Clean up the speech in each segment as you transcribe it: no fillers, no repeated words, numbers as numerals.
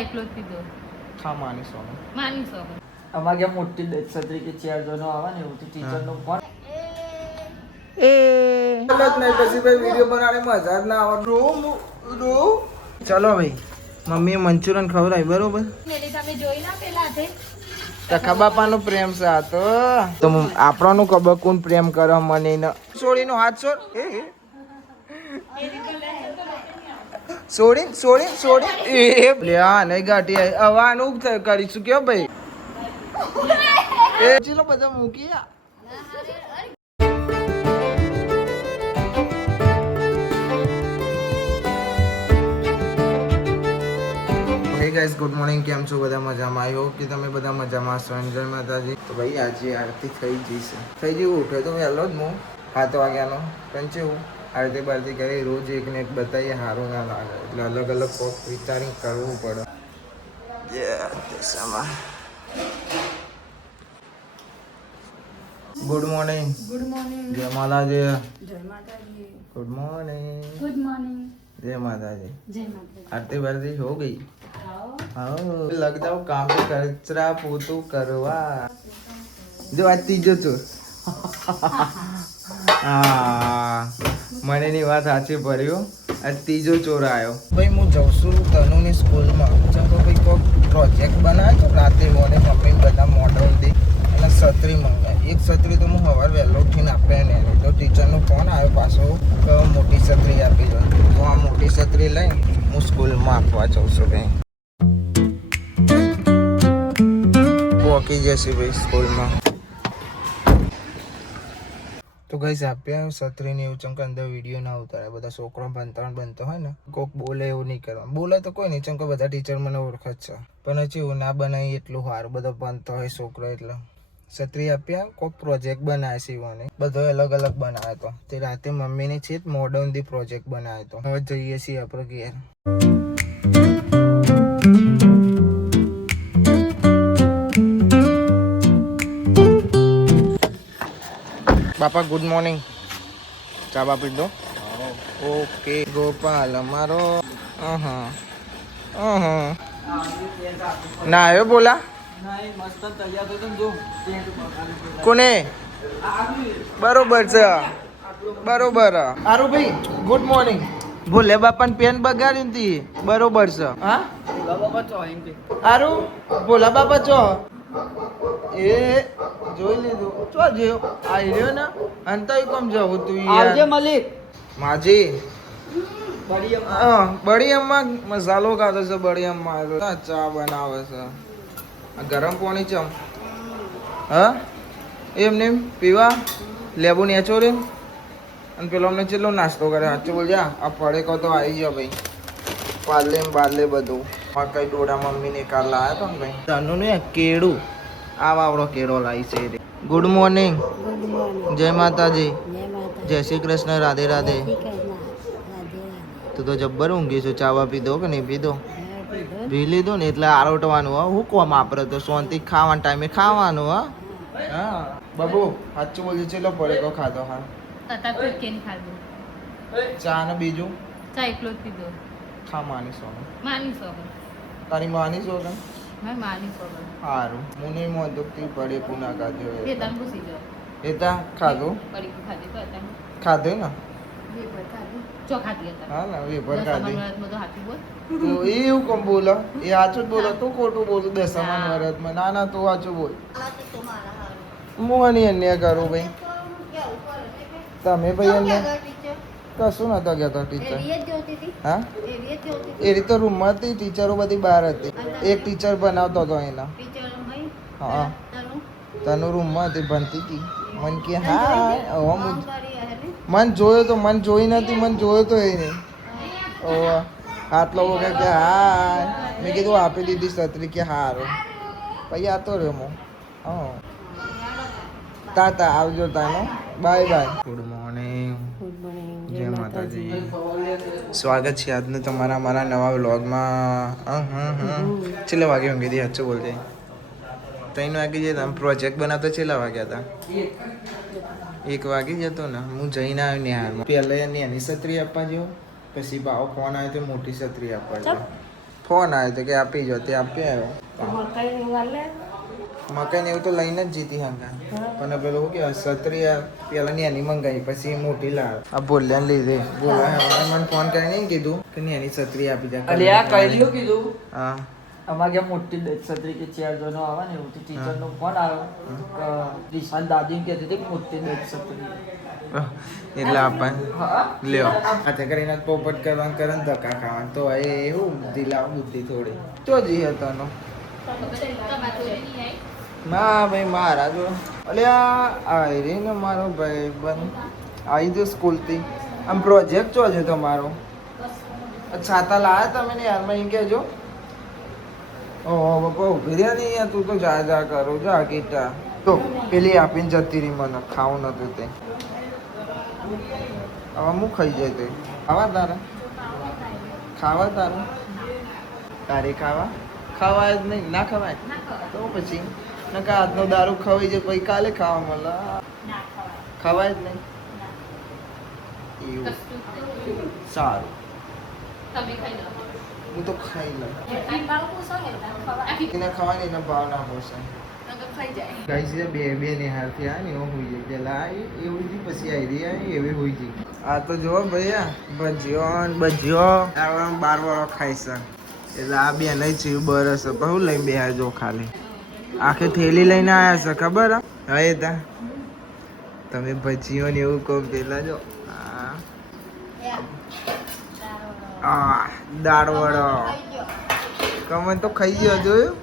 એકલો જ પીધો. હા માનીશો માનીશો. અમારે ત્યાં મોટી છત્રી કે 4 જણો આવે ને એવું ટીચરનો ફોન એ ગલત નહીં પછી ભાઈ વિડિયો બનાવવાની મજા જ ના આવે રો ચલો ભાઈ મમ્મીએ મંચુરિયન ખવડાવી બરોબર તમે જોઈ ના પેલા છે તખા બાપાનો પ્રેમ છે આ તો આપણોનું ખબર કોણ પ્રેમ કરે મને ને છોડીનો હાથ છોડ છોડી એ લ્યા નહીં ગાટી હવાનું કરીશું કયો ભાઈ એ ચલો બધા મૂકી હે ગાઈસ ગુડ મોર્નિંગ કેમ છો બધા મજામાં આવી હોપ કે તમે બધા મજામાં છો જય માતાજી તો ભાઈ આજે આરતી થઈ જશે થઈ જેવું ઉઠે તો વહેલો જ હું 7 વાગ્યાનો પણ કેવું આરતી બારતી કરી રોજ એક ને એક બતાવીએ સારું ના લાગે એટલે અલગ અલગ કોક વિચારી કરવું પડે ગુડ મોર્નિંગ જય માતાજી ગુડ મોર્નિંગ जय माता जी आरती बारती हो गई हाँ लगता हूँ काम पे कचरा पोतू करवा जो आज तीजो चोर हाँ મને ની વાત સાચી ભર્યો આજ ત્રીજો ચોર આવ્યો ભાઈ હું જઉં છું તનુની સ્કૂલમાં ચાલો ભાઈ કોઈ પ્રોજેક્ટ બનાવે તો રાતે મને મમ્મી બધા મોડલ દે અને છત્રી મંગાવી એક છત્રી તો હું સવાર વહેલો ઉઠીને આપે ને તો ટીચરનો ફોન આવ્યો પાછો કે મોટી છત્રી આપી દો તો આ મોટી છત્રી લઈને હું સ્કૂલમાં આપવા જાઉં છું ભાઈ પહોંચી જશે ભાઈ સ્કૂલમાં તો ગઈસ આપ્યા છત્રીને એવું ચમકે અંદર વિડીયો ના ઉતારે બધા છોકરો બનતો હોય ને કોઈક બોલે એવું નહીં કરવા બોલે તો કોઈ નહીં ચમકે બધા ટીચર મને ઓળખે જ છે પણ હજી એવું ના બનાવી એટલું સારું બધો બનતો હોય છોકરો એટલે છત્રી આપ્યા કોઈક પ્રોજેક્ટ બનાવે શિવાને બધો અલગ અલગ બનાવ્યો તો તે રાતે મમ્મીને છે જ મોડર્ન દી પ્રોજેક્ટ બનાવ્યો તો હવે જઈએ છીએ આપણે ઘેર પાપા ગુડ મોર્નિંગ ચા બા પી દો ઓકે ગોપાલ અમારો ના આવ્યો બોલા કોને બરોબર છે બરોબર હારું ભાઈ ગુડ મોર્નિંગ ભોલે બાપાને પેન બગાડી હતી બરોબર છે હા હારું ભોલા બાપા ચો એ જોઈ લીધું ચો જેવો આવી રહ્યો ને અંતઈ કોમ જવું તું યાર મલિક માજી બળિયામાં મસાલો ખાતો છે બળિયામાં ચા બનાવે છે ગરમ પાણી ચમ હા એમને પીવા લેબુ નેચો રે અને પેલો અમને ચેટલો નાસ્તો કરે સાચું બોલ જા આ ફળે કહો તો આવી જાઓ ભાઈ પાર્લે બધું કઈ ડોડા મમ્મીને કાલ લાવ્યા તો ને ભાઈ તનું ને કેળું આ વાવડો કેળો લાવી છે ગુડ મોર્નિંગ જય માતાજી જય શ્રી કૃષ્ણ રાધે રાધે તું તો જબ્બર ઊંઘી છું ચાવા પીધો કે નહીં પીધો પી લીધો ને એટલે આરોટવાનું હા હું કોમ આપડે તો શાંતિ ખાવાના ટાઈમે ખાવાનું હા બાબુ સાચું બોલજો ચેલો પડે કો ખાધો હા ચા ને બીજું ચા એકલો જ પીધો ખા માનીશો તારી માનીશો કે સારું હું નહીં મોદકથી પડે પુના કાઢ્યો એતા ખાધું ખાધું ને હા ને વેપર ખાધી તો એવું કોમ બોલો એ સાચું જ બોલો તું ખોટું બોલું દસમાન વરસમાં ના ના તું સાચું બોલ હું અને અન્ય કરું ભાઈ તમે ભાઈ અન્ય કશું નતો કહેતો ટીચર હા એ રીતે રૂમમાં હતી ટીચરો બધી બહાર હતી એક ટીચર બનાવતો હતો એના હા તનું રૂમમાં હતી ભણતી હતી મન કે હા મન જોયો તો મન જોઈ નથી મન જોયો તો એ નહીં હાથ લોકો કે હા મેં કીધું આપી દીધી છત્રી કે હારું પછી આતો રહ્યો હા તાતા આવજો તાનો બાય બાય ગુડ મોર્નિંગ જય માતાજી સ્વાગત છે આજનું તમારા મારા નવા વ્લોગમાં છેલ્લા વાગે ઊંઘી હતી સાચું બોલજે 3 વાગે જે તમે પ્રોજેક્ટ બનાવતો છેલ્લા વાગ્યા હતા 1 વાગી જતો ને હું જઈને આવ્યો નિહાળમાં પહેલાં એની છત્રી આપવા જેવો પછી ભાવ ફોન આવ્યો તો મોટી છત્રી આપવા જેવો ફોન આવ્યો તો કે આપી જો તે આપી આવ્યો મકાઈ એવું તો લઈને જ જીતી હંગા પણ પેલું શું કહેવાય છત્રી પેલા ની મંગાવી પછી મોટી લાવ આ બોલ્યા લીધે બોલા મને ફોન કરીને કીધું કે એની છત્રી આપી દે અલ્યા કઈલું કીધું હા અમારે ત્યાં મોટી છત્રી કે 4 જણો આવે ને એવું ટીચર નો ફોન આવ્યો દિશાન દાદી કહેતી હતી કે મોટી છત્રી એટલે આપણને લ્યો હાથે કરીને પોપટ કરવાનું કરે ને ધક્કા ખાવાનું તો એ એવું દિલા બુદ્ધિ થોડી તો જી હતો નો ના ભાઈ મારા જો અલ્યા આવી ને મારો ભાઈ બન આવી જો સ્કૂલથી આમ પ્રોજેક્ટ ચો છે તમારો છાતા લાયા તમે ને યારમાં એમ કહેજો ઓહો બાપા ઉભી રહ્યા નહીં યાર તું તો જા કરો જા ગીતા તો પેલી આપીને જતી રહી મને ખાવું નતું તે હવે હું ખાઈ જાય તે ખાવા તારે તારે ખાવા જ નહીં ના ખવાય તો પછી નકા આજનો દારૂ ખવાઈ જાય પછી કાલે ખાવા મળે ખવાય જ નહીં એવું સારું હું તો ખાઈ લઉં એને ખવાની એના ભાવ ના પોસાય ગાઈસ બે નિહારથી આ ને એવો હોઈ જાય પેલા એવી હતી પછી આવી રહી એવી હોઈ ગઈ આ તો જો ભૈયા ભજીયો 12 વાળો ખાઈ છે એટલે આ બે નહીં છે બરસ બહુ લઈને બે જો ખાલી આખી થેલી લઈને આવ્યા છે ખબર હવે તા તમે ભજીયો ને એવું કહો પેલા જો દાળ વડો કમન તો ખાઈ ગયો જોયું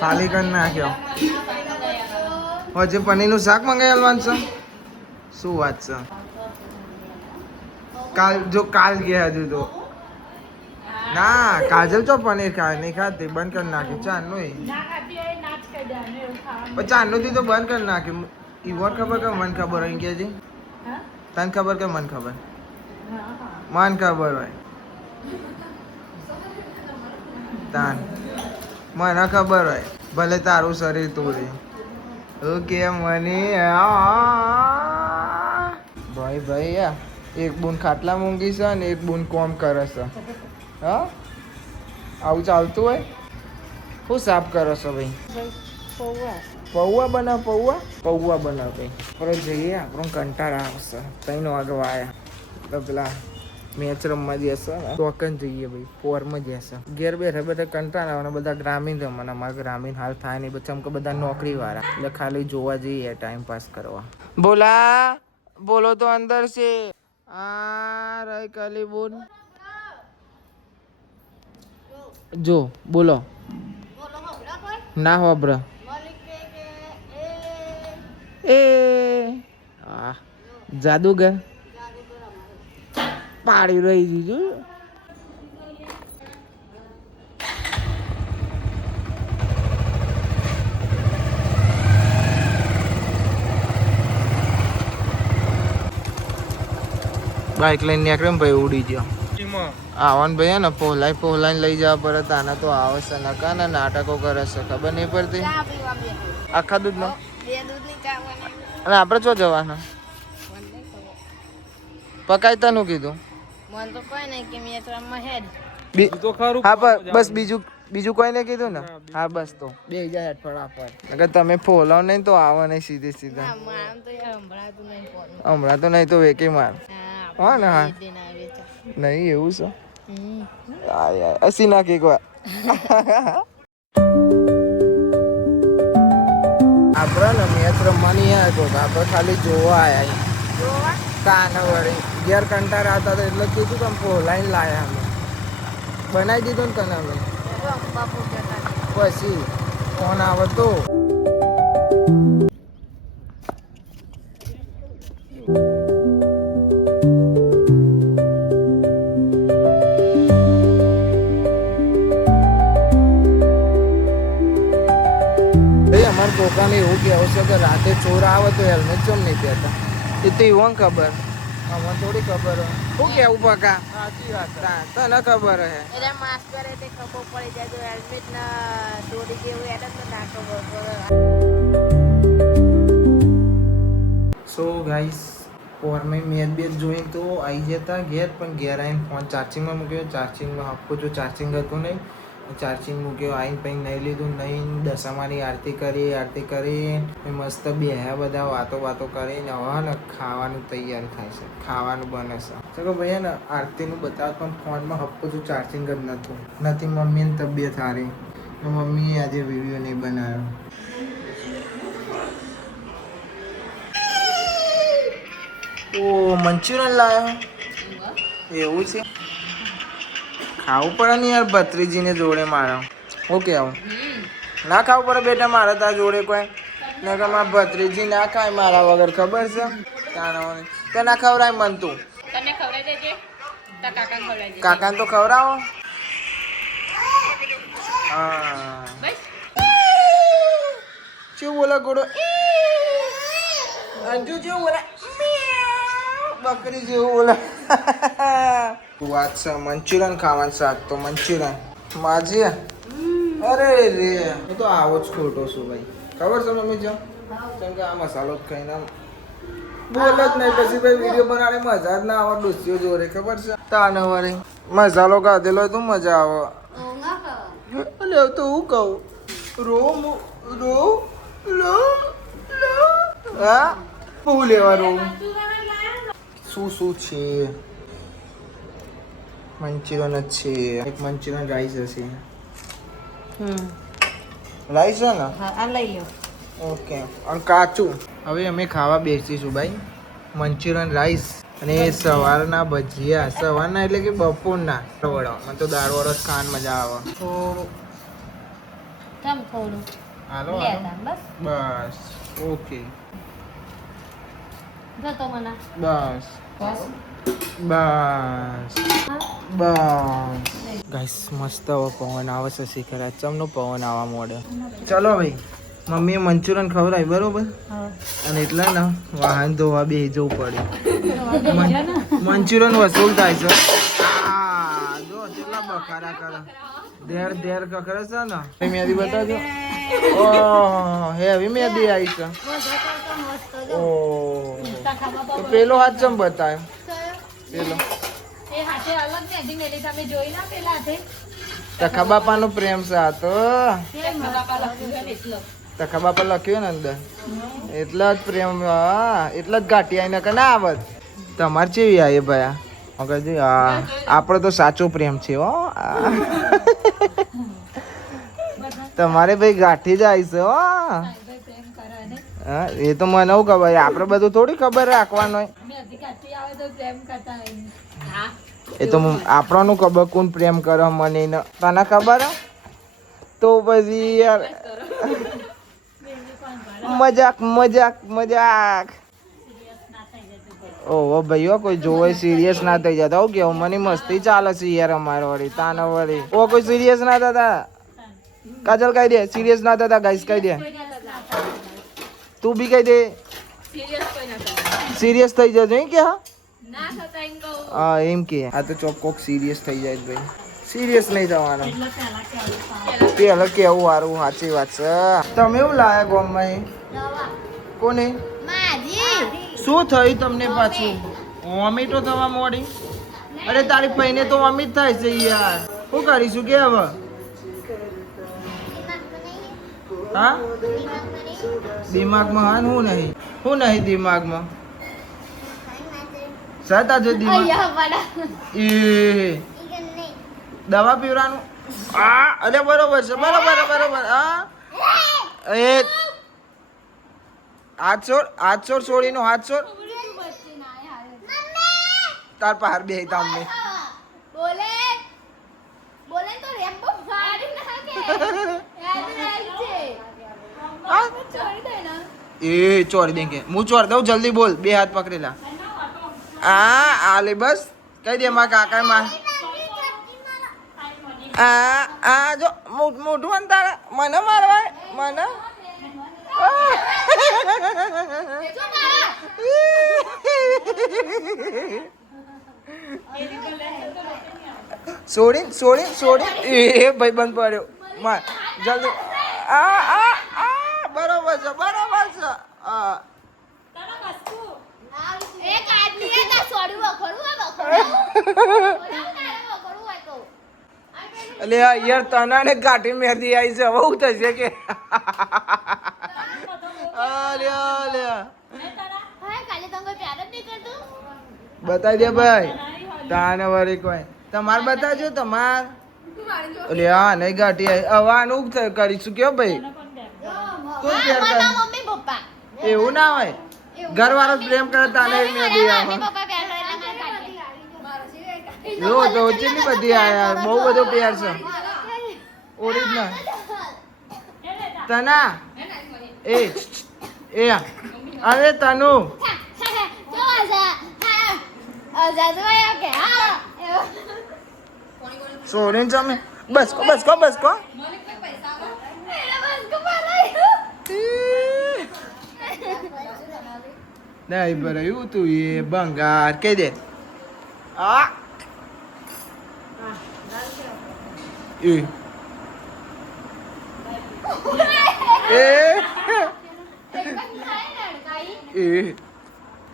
ખાલી કરી નાખ્યો હજે પનીરનું શાક મંગાવેલું છે શું વાત છે કાલ ગયા હજુ તો ના કાજલ તો પનીર ખાય નહીં ખાતી બંધ કરી નાખ્યું ચારનું ચારનું થી તો બંધ કરી નાખ્યું ઈવન ખબર કે મને ખબર હોય કે જી તને ખબર કે મને ખબર મન ખબર હોય તાન મને ખબર હોય ભલે તારું શરીર તોડી ઓકે મને ભાઈ એક બૂન ખાટલા મૂંગી છે ને એક બૂન કોમ કરે છે હા આવું ચાલતું હોય શું સાફ કરો છો ભાઈ પૌવા બનાવ પૌવા બનાવ ભાઈ આપણે જઈએ આપણો કંટાળ આવશે 3 વાગે વાયા તો પેલા મેચ રમવા જશે ટોકન જોઈએ ભાઈ પોરમાં જશે ઘેર બેઠા બેઠા કંટાળ આવવાના બધા ગ્રામીણ રમવાના મારે ગ્રામીણ હાલ થાય નહીં બચ્ચા અમુક બધા નોકરી વાળા એટલે ખાલી જોવા જઈએ ટાઈમ પાસ કરવા બોલો તો અંદર છે આ રહી કાલી બોલ જો બોલો ના હોબ્ર એ જાદુગર પાડી રહી દીધું બાઇક લઈને નીકળે ભાઈ ઉડી ગયો આવન ભાઈ ને પોહલાઈ લઈ જવા પડે તાના તો આવે છે નકા ને નાટકો કરે છે ખબર નહીં પડતી આખા દૂધનો અને આપણે ચો જવાના પકાઈ તનું કીધું હા બસ બીજું કોઈ ને કીધું ને હા બસ તો 2000 હેઠળ આપે તમે ફોલાવ નહીં તો આવો નહીં સીધે હમણાં તો નહીં તો વેકી માર હા ને હા નહીં એવું છે હસી નાખી એક વાર આપણે ને મેચ રમવાની તો આપણે ખાલી જોવા આવ્યા કાન વળી ઘેર કંટાળ આવતા હતા એટલે કીધું કે ફોલાઈને લાયા અમે બનાવી દીધું ને તને અમે પછી ફોન આવે તો અમારા કોકાને એવું કહેવું છે કે રાતે ચોર આવે તો હેલ્મેટ કેમ નહીં પહેરતા એ તો એવું ખબર અમને થોડી ખબર હોય શું કેવું પકા સાચી વાત તને ખબર હે સો ગાઈસ પોરમાં મેચ બેચ જોઈને તો આવી જતા ઘેર, પણ ઘેર આવીને ફોન ચાર્જિંગમાં મૂક્યો. ચાર્જિંગમાં હપ્કો જો ચાર્જિંગ હતું નહીં, ચાર્જિંગ મૂક્યો. આવીને પછી નહીં લીધું, નહીં દશામાની આરતી કરી મસ્ત બેહ્યા બધા વાતો કરીને હવે ને ખાવાનું તૈયાર થાય છે, ખાવાનું બને છે. ચલો ભાઈ ને આરતીનું બતાવ, પણ ફોનમાં હપ્કો જો ચાર્જિંગ જ નથી. મમ્મીની તબિયત સારી, મમ્મીએ આજે વિડીયો નહીં બનાવ્યો. ઓ મંચુરિયન લાવ્યો એવું છે? ખાવું પડે ને યાર ભત્રીજીને જોડે મારા. ઓકે આવું ના ખાવું પડે બેટા મારે તારા જોડે કોઈ ના કે મારા ભત્રીજી ના ખાય મારા વગર, ખબર છે? તે ના ખવડાય મન તું તને ખવડાવી દેજે, તાર કાકા ખવડાવી દેજે. કાકાને તો ખવડાવો. હા બસ શું બોલે ગોડો? અંજુ જેવું બોલે, બકરી જેવું બોલે. વાત છે મંચુરિયન ખાવાનું શાક તો મંચુરિયન માજી. અરે રે હું તો આવો જ ખોટો છું ભાઈ, ખબર છે મમ્મી? જો કેમ કે આ મસાલો જ ખાઈને બોલ જ નહીં, પછી ભાઈ વિડીયો બનાવે મજા જ ના આવે ડોસીઓ જોડે, ખબર છે? તાને વળી મસાલો કાઢેલો તો મજા આવે. અલે તો હું કહું હા હું લેવા શું છે? મંચુરિયન જ છે, એક મંચુરિયન રાઈસ હશે. રાઈસ છે ને? આ લઈ લો. ઓકે. અને કાચું. હવે અમે ખાવા બેસીશું ભાઈ, મંચુરિયન રાઈસ અને સવારના ભજીયા. સવારના એટલે કે બપોરના વડા. મને તો દાળ વડા ખાવાની મજા આવે. થોડું હાલો બસ. ઓકે જતો મને બસ ગાઈસ મસ્ત હવે પવન આવે છે. શિખર ચમનો પવન આવવા મોડે. ચલો ભાઈ મમ્મીએ મંચુરિયન ખવડાવી બરોબર, અને એટલે ને વાહન ધોવા બે જવું પડે. મંચુરિયન વસૂલ થાય છે. જો કેટલા બખારા કરે, ધેર કકરે છે ને. મેદી બતાવજો. ઓહ હેવી મેદી આવી છે. ઓહ તો પેલો હાથ ચમ બતાવ્યો? પેલો એ હાથે અલગ મેદી મેલી તમે જોઈ ના પેલા હાથે? તખા બાપાનો પ્રેમ છે આ તો. બાપા લખ્યું ને એટલો. તખા બાપા લખ્યું ને અંદર એટલા જ પ્રેમ. હા એટલા જ ઘાટી આવીને કે ના આવત. તમારે કેવી આવી ભાઈ? મગરજી હા આપણો તો સાચો પ્રેમ છે હો. તમારે ભાઈ ગાંઠી જ આવી છે હો. હા એ તો મને એવું ખબર, આપણે બધું થોડી ખબર રાખવાનું. એ તો આપણનું ખબર કોણ પ્રેમ કરે મને ને તને ખબર હે? તો પછી યાર મજાક. ઓહો ભાઈઓ કોઈ જોવે સિરિયસ ના થઈ જતા. હું કેવું મને મસ્તી ચાલે છે યાર અમારે વળી તાને વળી. ઓ કોઈ સિરિયસ ના થતા. કાજલ કહી દે સિરિયસ ના થતા. ગાઈસ કહી દે, તું બી કહી દે સિરિયસ થઈ જજો. એમ કે હા એમ કે આ તો ચોક્કોક સિરિયસ થઈ જાય ભાઈ. સિરિયસ નહીં થવાનું. પેલા કેવું સારું સાચી વાત છે. તમે એવું લાયા ગોમમાં? કોને શું થયું તમને પાછું? વોમિટો થવા મોડી? અરે તારી પૈને તો વોમિટ થાય છે યાર. શું કરીશું કે હવે? હા દિમાગમાં? હા હું નહીં દિમાગમાં સતા જો દિમાગ એ દવા પીવડાનું. હા અરે બરોબર છે. બરોબર હા એ હાથ છોડ છોડીનો હાથ છોડ. તાર પહાર બે તમને એ ચોરી દે કે હું ચોર દઉં. જલ્દી બોલ. બે હાથ પકડેલા. આ લે બસ કહી દે મારા કાકા માં. જો મોઢું અંતારે મને મારવા મને. છોડી એ ભાઈ બંધ પડ્યો. જલ્દી બરોબર છે. હા અલે યાર તનાને કાઢી મહેંદી આવી છે હવે હું થશે કે બતાવી દે ભાઈ તાને વળી કોઈ તમાર બતાવજો તમાર અલે હા નહીં ગાંઠી આવી હવે આનું કરીશું કયો ભાઈ કોણ પ્યાર કરે એવું ના હોય ઘર વાળો પ્રેમ કરે તાને મહેંદી આવે જો તો કેટલી બધી આ યાર બહુ બધો પ્યાર છે ઓરિજિનલ તના એ અરે તનુ સોરીન તમે બસ કો નહીં ભરાયું તું એ બંગાર કહી દે આ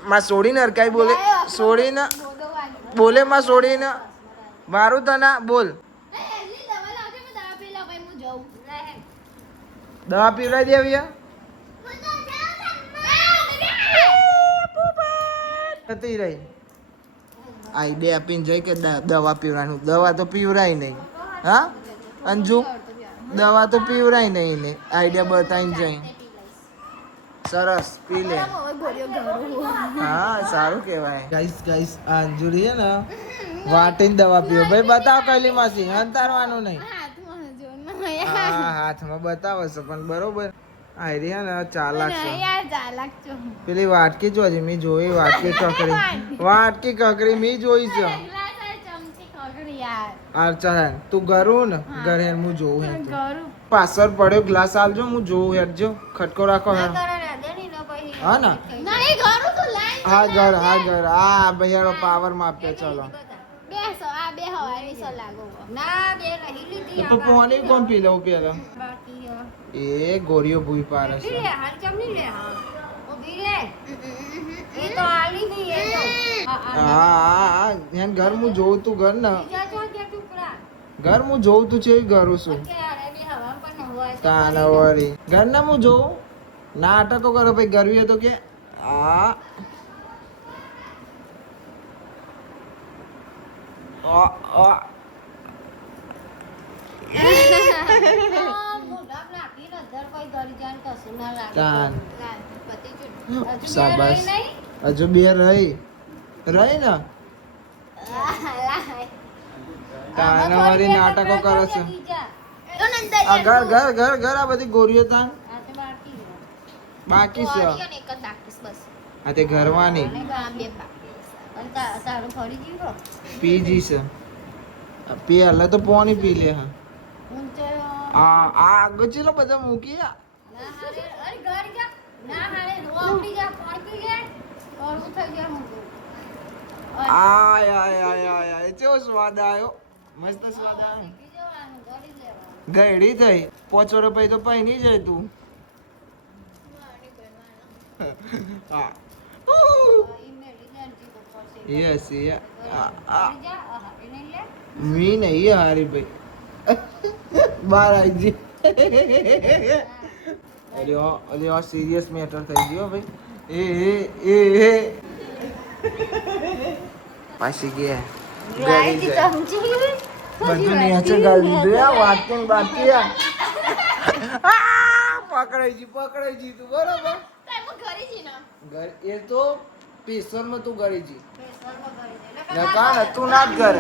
માં સોડીને અરકાઈ બોલે સોડીને બોલે માં સોડીને મારું તના બોલ દવા પીવડાવી દેવી હતી રહી આઈડિયા આપીને જઈ કે દવા પીવડાનું દવા તો પીવરાય નહીં હા અંજુ દવા તો પીવરાય નહીં ને આઈડિયા બતાવીને જઈ સરસ પી લે હા સારું કહેવાય ગાઈસ આ અંજુરી છે ને વાટીને દવા પીવો ભાઈ બતાવો કઈલી માસી અંતારવાનું નહીં હા હાથમાં બતાવે છે પણ બરોબર આઈડિયા ને ચાલાક છે પેલી વાટકી જોજે મેં જોઈ વાટકી કકરી મેં જોઈ છે અર્ચન તું ગરું ને ઘરે હું જોઉં હે પાછળ પડ્યો ગ્લાસ આવજો હું જોઉં હેડજો ખટકો રાખો હે હા ને હા ઘર હા ભૈયારો પાવર માં આપ્યો ચલો તો પાણી કોણ પી લઉં પેલા એ ગોરીઓ ભૂઈ પારે છે હા ઘર હું જોઉં તું ઘર ને ઘર હું જોઉં તું છે ઘરું છું તાનવરી ઘર ને હું જોઉં નાટકો કરો ભાઈ ગરવી હતો કે આ શાબાશ હજુ બે રહી ને તાનવરી નાટકો કરે છે આ ઘર આ બધી ગોરીઓ તાન બાકી છે હા તે ઘરવાની પીજી છે પેલા તો પાણી પી લે હા આગળ ચલો બધા મૂકી કેવો સ્વાદ આવ્યો મસ્ત સ્વાદ આવ્યો ગયડી થઈ 500 રૂપિયા તો પૈ નહીં જાય તું હા યસ મી નહીં હારી ભાઈ બાર આવી જી અરે સિરિયસ મેટર થઈ ગયો ભાઈ એ પાછી ગયા બધું નીચે ગાળી દીધું વાટકી બાકી પકડાઈ જી તું બરોબર ઘર એ તો પેશરમાં તું ગળી જી તું ના જ ઘર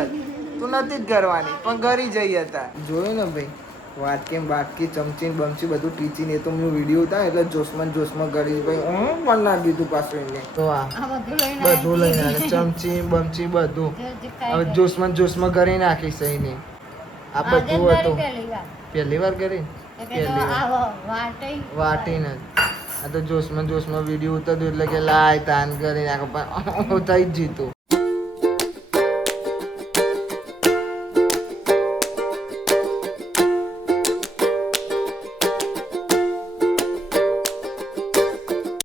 તું નથી જ કરવાની પણ ઘરી જઈ હતા જોયું ને ભાઈ વાટકી બાટકી ચમચી બમચી બધું ટીચીને એ તો મેં વિડીયો હતા એટલે જોશમાં કરી ભાઈ હું પણ ના દીધું પાછું એને તો આ બધું લઈને આવે ચમચી બમચી બધું હવે જોશમાં કરી નાખીશ એને આ બધું હતું પહેલી વાર કરી વાટીને આ તો જોશમાં વિડીયો ઉતરતું એટલે કે લાય તાન કરી નાખો પણ થઈ જ જીતું